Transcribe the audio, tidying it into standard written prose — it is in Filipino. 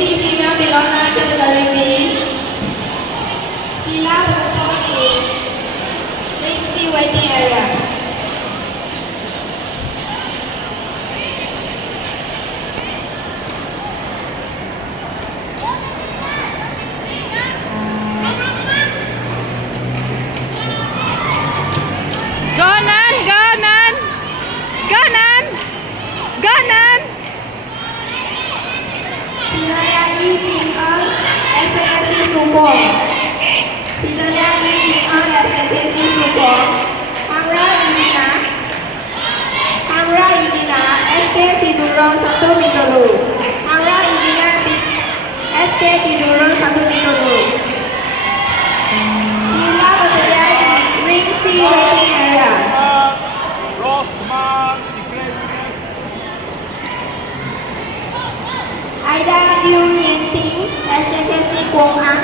C female belong category B. Sheila Butoni, Ring C waiting area. Satu minit dulu. Angga Indina SK Tiduro 1 menit dulu. Sheila bersedia di Ring C waiting area. Aida Liu Nianting SCPC Kuang An.